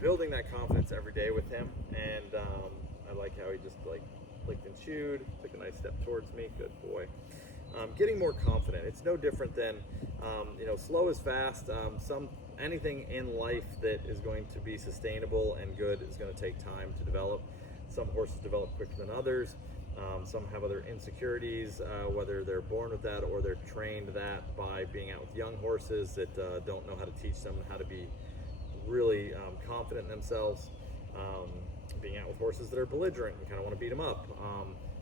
building that confidence every day with him, and I like how he just like licked and chewed, took a nice step towards me. Good boy. Getting more confident. It's no different than, you know, slow is fast. Anything in life that is going to be sustainable and good is going to take time to develop. Some horses develop quicker than others. Some have other insecurities, whether they're born with that or they're trained that by being out with young horses that don't know how to teach them how to be really confident in themselves. Being out with horses that are belligerent and kind of want to beat them up,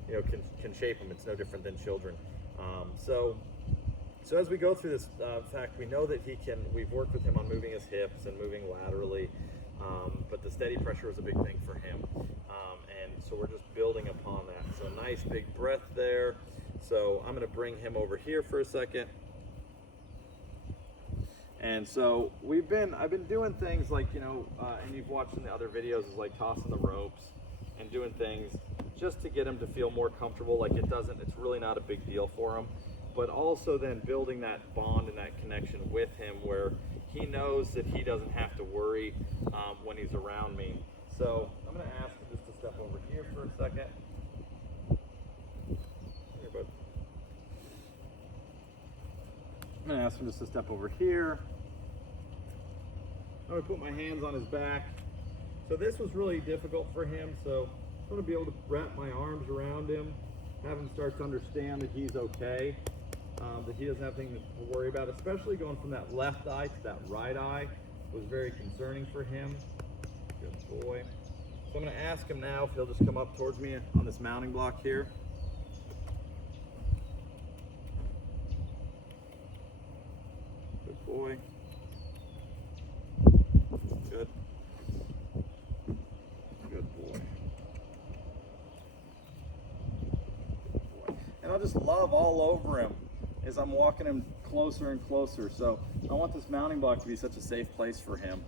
you know, can shape them. It's no different than children. So as we go through this, in fact, we know that we've worked with him on moving his hips and moving laterally, but the steady pressure was a big thing for him. And so we're just building upon that. So nice big breath there. So I'm gonna bring him over here for a second. And so I've been doing things like, you know, and you've watched in the other videos, is like tossing the ropes and doing things just to get him to feel more comfortable. Like it's really not a big deal for him. But also then building that bond and that connection with him where he knows that he doesn't have to worry when he's around me. So I'm gonna ask him just to step over here for a second. Here, bud. I'm gonna ask him just to step over here. I'm gonna put my hands on his back. So this was really difficult for him, so I'm gonna be able to wrap my arms around him, have him start to understand that he's okay, that he doesn't have anything to worry about, especially going from that left eye to that right eye was very concerning for him. Good boy. So I'm gonna ask him now if he'll just come up towards me on this mounting block here. Good boy. Good. Good boy. Good boy. And I'll just love all over him as I'm walking him closer and closer. So I want this mounting block to be such a safe place for him.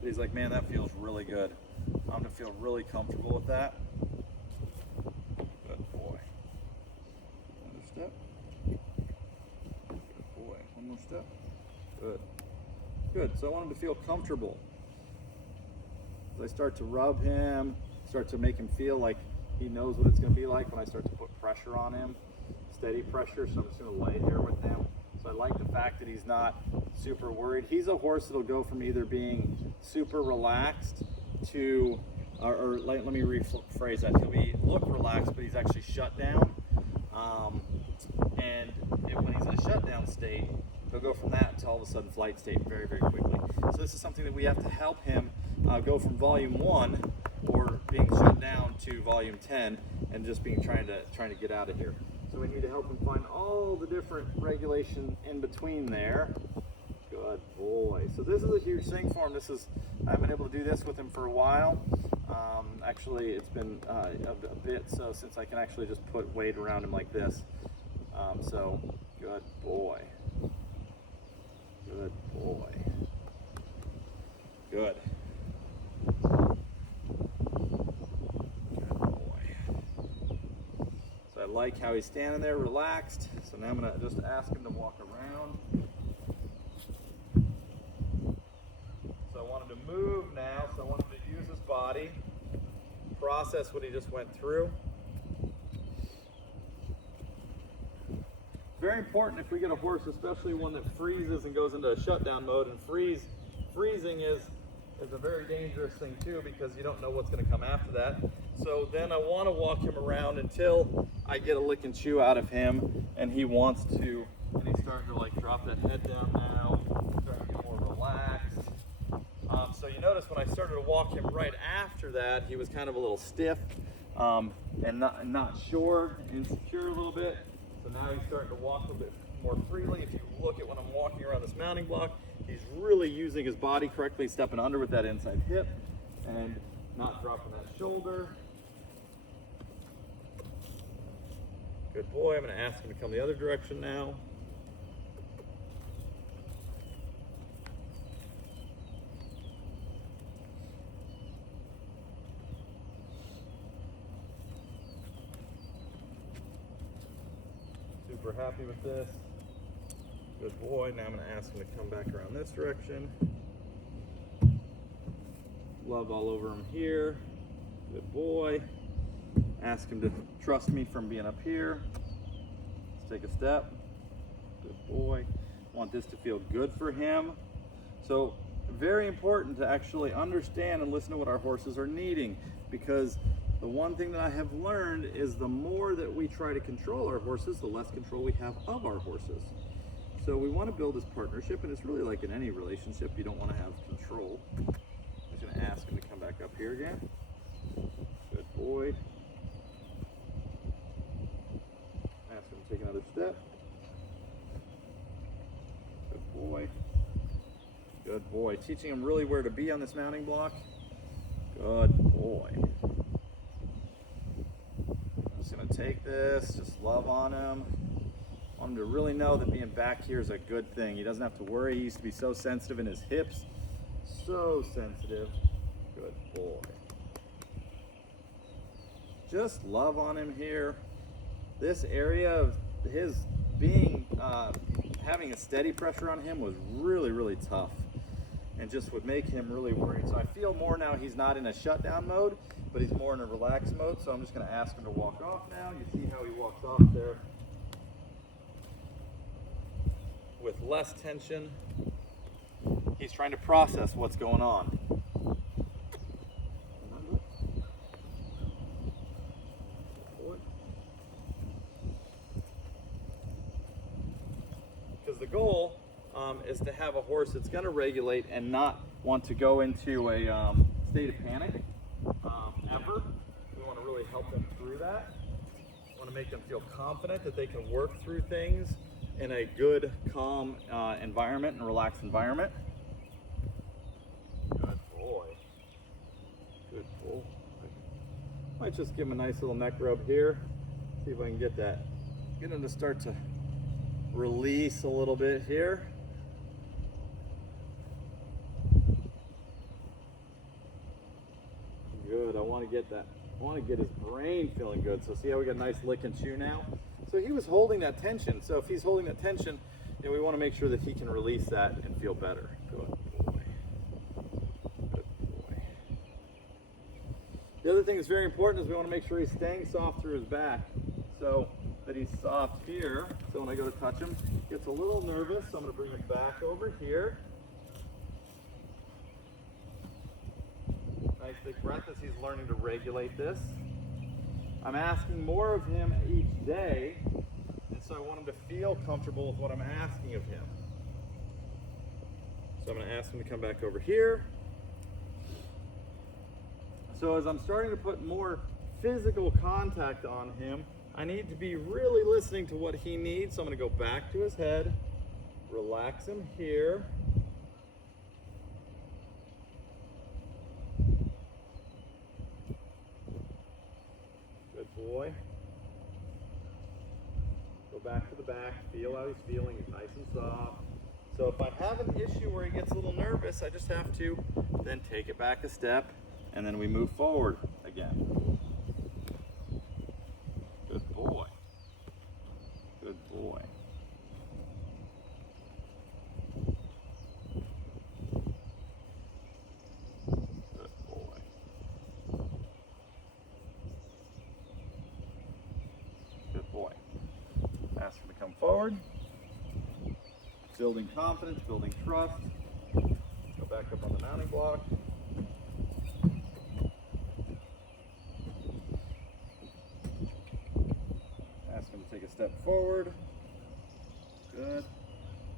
But he's like, man, that feels really good. I'm gonna feel really comfortable with that. Good boy. Another step. Good boy. One more step. Good. Good. So I want him to feel comfortable. As I start to rub him, start to make him feel like he knows what it's going to be like when I start to put pressure on him, steady pressure. So I'm just going to lay here with him. So I like the fact that he's not super worried. He's a horse that'll go from either being super relaxed to, let me rephrase that. He'll look relaxed, but he's actually shut down. And when he's in a shutdown state, he'll go from that to all of a sudden flight state very, very quickly. So this is something that we have to help him go from volume 1 or being shut down to volume 10 and just trying to get out of here. So we need to help him find all the different regulation in between there. Good boy. So this is a huge thing for him. I've been able to do this with him for a while. Actually, it's been a bit so since I can actually just put weight around him like this. So good boy. Good boy. Good. Good boy. So I like how he's standing there relaxed. So now I'm going to just ask him to walk around. So I want him to move now. So I want him to use his body, process what he just went through. Very important if we get a horse, especially one that freezes and goes into a shutdown mode. And freezing is a very dangerous thing too, because you don't know what's going to come after that. So then I want to walk him around until I get a lick and chew out of him, and he wants to, and he's starting to like drop that head down now, starting to get more relaxed. So you notice when I started to walk him right after that, he was kind of a little stiff and not sure, insecure a little bit. So now he's starting to walk a little bit more freely. If you look at when I'm walking around this mounting block, he's really using his body correctly, stepping under with that inside hip and not dropping that shoulder. Good boy. I'm going to ask him to come the other direction now. Super happy with this. Good boy. Now I'm going to ask him to come back around this direction. Love all over him here. Good boy. Ask him to trust me from being up here. Let's take a step. Good boy. Want this to feel good for him. So very important to actually understand and listen to what our horses are needing, because the one thing that I have learned is the more that we try to control our horses, the less control we have of our horses. So we want to build this partnership, and it's really like in any relationship, you don't want to have control. I'm just going to ask him to come back up here again. Good boy. Ask him to take another step. Good boy. Good boy. Teaching him really where to be on this mounting block. Good boy. I'm just going to take this, just love on him. I want him to really know that being back here is a good thing. He doesn't have to worry. He used to be so sensitive in his hips. So sensitive. Good boy. Just love on him here. This area of his being, having a steady pressure on him was really, really tough, and just would make him really worried. So I feel more now he's not in a shutdown mode, but he's more in a relaxed mode. So I'm just going to ask him to walk off now. You see how he walks off there with less tension. He's trying to process what's going on. Because the goal is to have a horse that's going to regulate and not want to go into a state of panic ever. We want to really help them through that. We want to make them feel confident that they can work through things in a good, calm environment and relaxed environment. Good boy. Good boy. Might just give him a nice little neck rub here. See if I can get that. Get him to start to release a little bit here. Good. I want to get that. I want to get his brain feeling good. So see how we got a nice lick and chew now? So he was holding that tension. So if he's holding that tension, then we want to make sure that he can release that and feel better. Good boy. Good boy. The other thing that's very important is we want to make sure he's staying soft through his back, so that he's soft here. So when I go to touch him, he gets a little nervous. So I'm going to bring him back over here. Nice big breath as he's learning to regulate this. I'm asking more of him each day, and so I want him to feel comfortable with what I'm asking of him. So I'm going to ask him to come back over here. So as I'm starting to put more physical contact on him, I need to be really listening to what he needs. So I'm going to go back to his head, relax him here. Boy. Go back to the back, feel how he's feeling, he's nice and soft. So if I have an issue where he gets a little nervous, I just have to then take it back a step, and then we move forward again. Good boy. Good boy. Forward, building confidence, building trust. Go back up on the mounting block. Ask him to take a step forward. Good.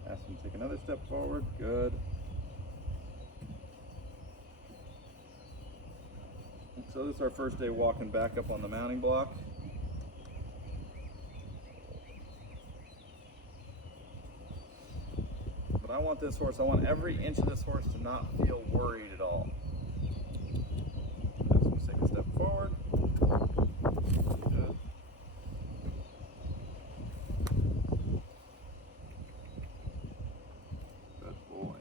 Ask him to take another step forward. Good. So this is our first day walking back up on the mounting block. I want this horse, I want every inch of this horse to not feel worried at all. Ask him to take a step forward. Good. Good boy.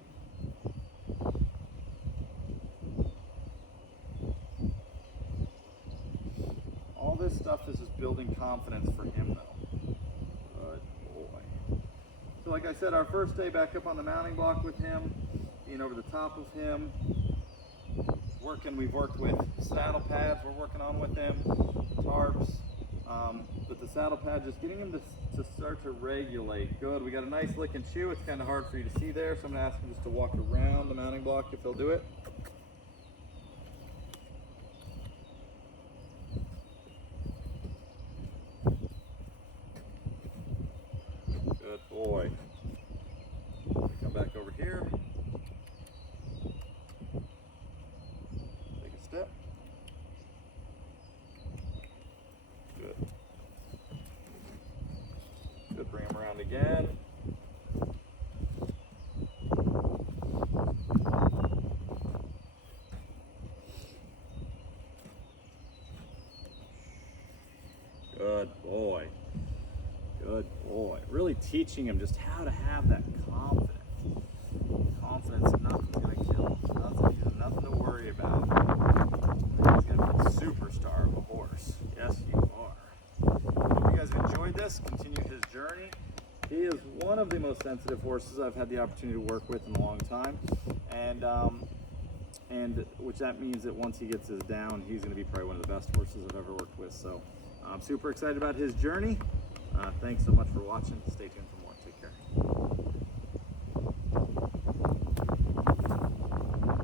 All this stuff is just building confidence for him though. So like I said, our first day back up on the mounting block with him, being over the top of him, We've worked with saddle pads we're working on with him, tarps, but the saddle pad, just getting him to start to regulate. Good, we got a nice lick and chew. It's kind of hard for you to see there, so I'm gonna ask him just to walk around the mounting block if he'll do it. Good boy. Come back over here. Take a step. Good. Good, bring him around again. Good boy. Good boy. Really teaching him just how to have that confidence. Confidence that nothing's going to kill him. Nothing to worry about. He's going to be a superstar of a horse. Yes, you are. Hope you guys have enjoyed this. Continue his journey. He is one of the most sensitive horses I've had the opportunity to work with in a long time. And which that means that once he gets his down, he's going to be probably one of the best horses I've ever worked with. So I'm super excited about his journey. Thanks so much for watching. Stay tuned for more. Take care.